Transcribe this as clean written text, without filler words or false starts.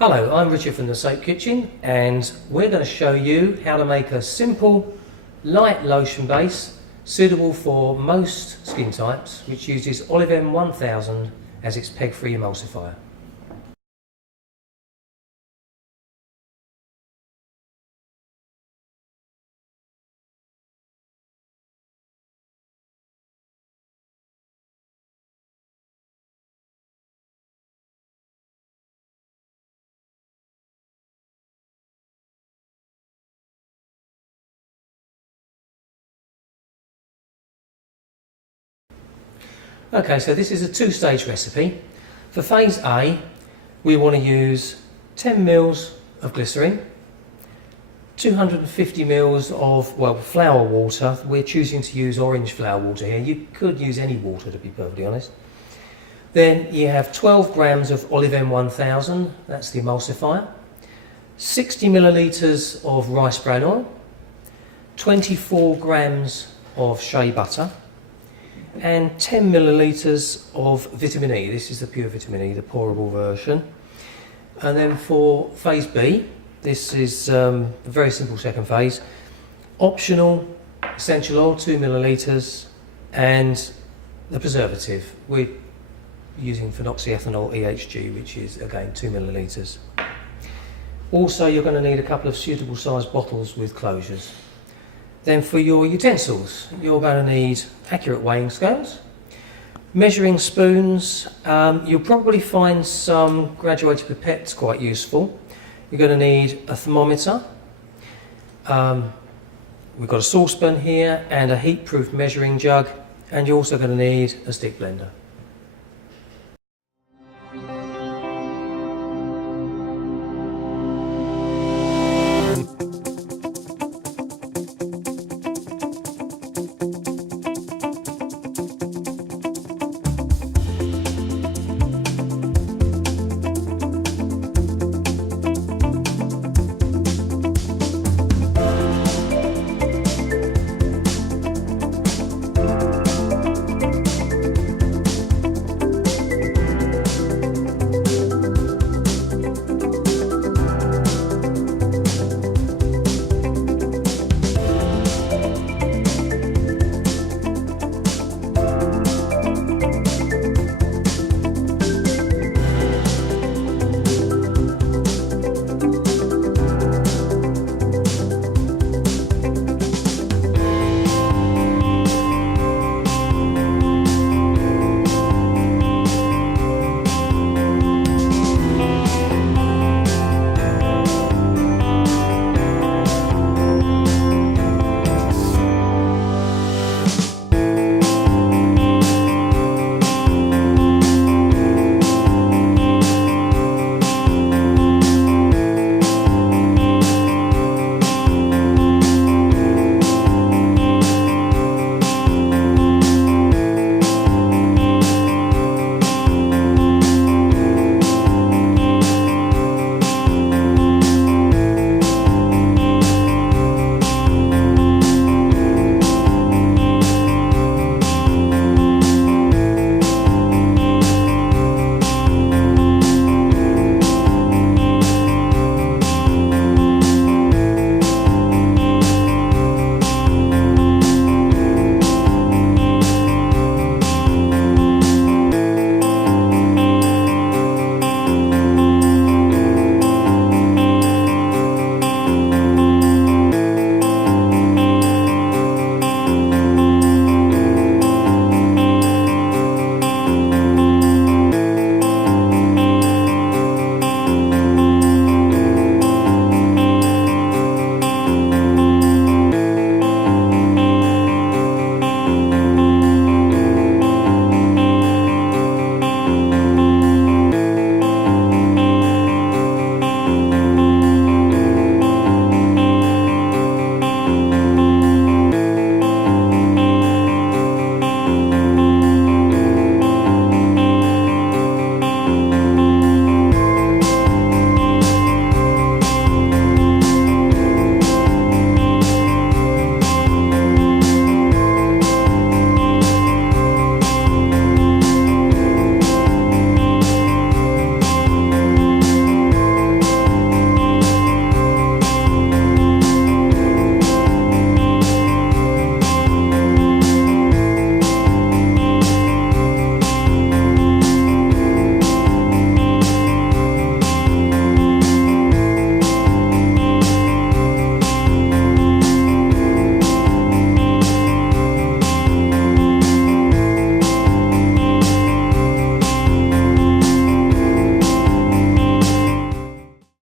Hello, I'm Richard from the Soap Kitchen, and we're going to show you how to make a simple light lotion base suitable for most skin types, which uses Olive 1000 as its peg-free emulsifier. Okay, so this is a two-stage recipe. For phase A, we want to use 10 ml of glycerin, 250 ml of, flower water. We're choosing to use orange flower water here. You could use any water, to be perfectly honest. Then you have 12 grams of Olive 1000, that's the emulsifier, 60 millilitres of rice bran oil, 24 grams of shea butter, and 10 millilitres of vitamin E. This is the pure vitamin E, the pourable version. And then for phase B, this is a very simple second phase. Optional essential oil, 2 millilitres, and the preservative. We're using phenoxyethanol EHG, which is again 2 millilitres. Also, you're going to need a couple of suitable sized bottles with closures. Then for your utensils, you're going to need accurate weighing scales, measuring spoons. You'll probably find some graduated pipettes quite useful. You're going to need a thermometer. We've got a saucepan here and a heat-proof measuring jug, and you're also going to need a stick blender.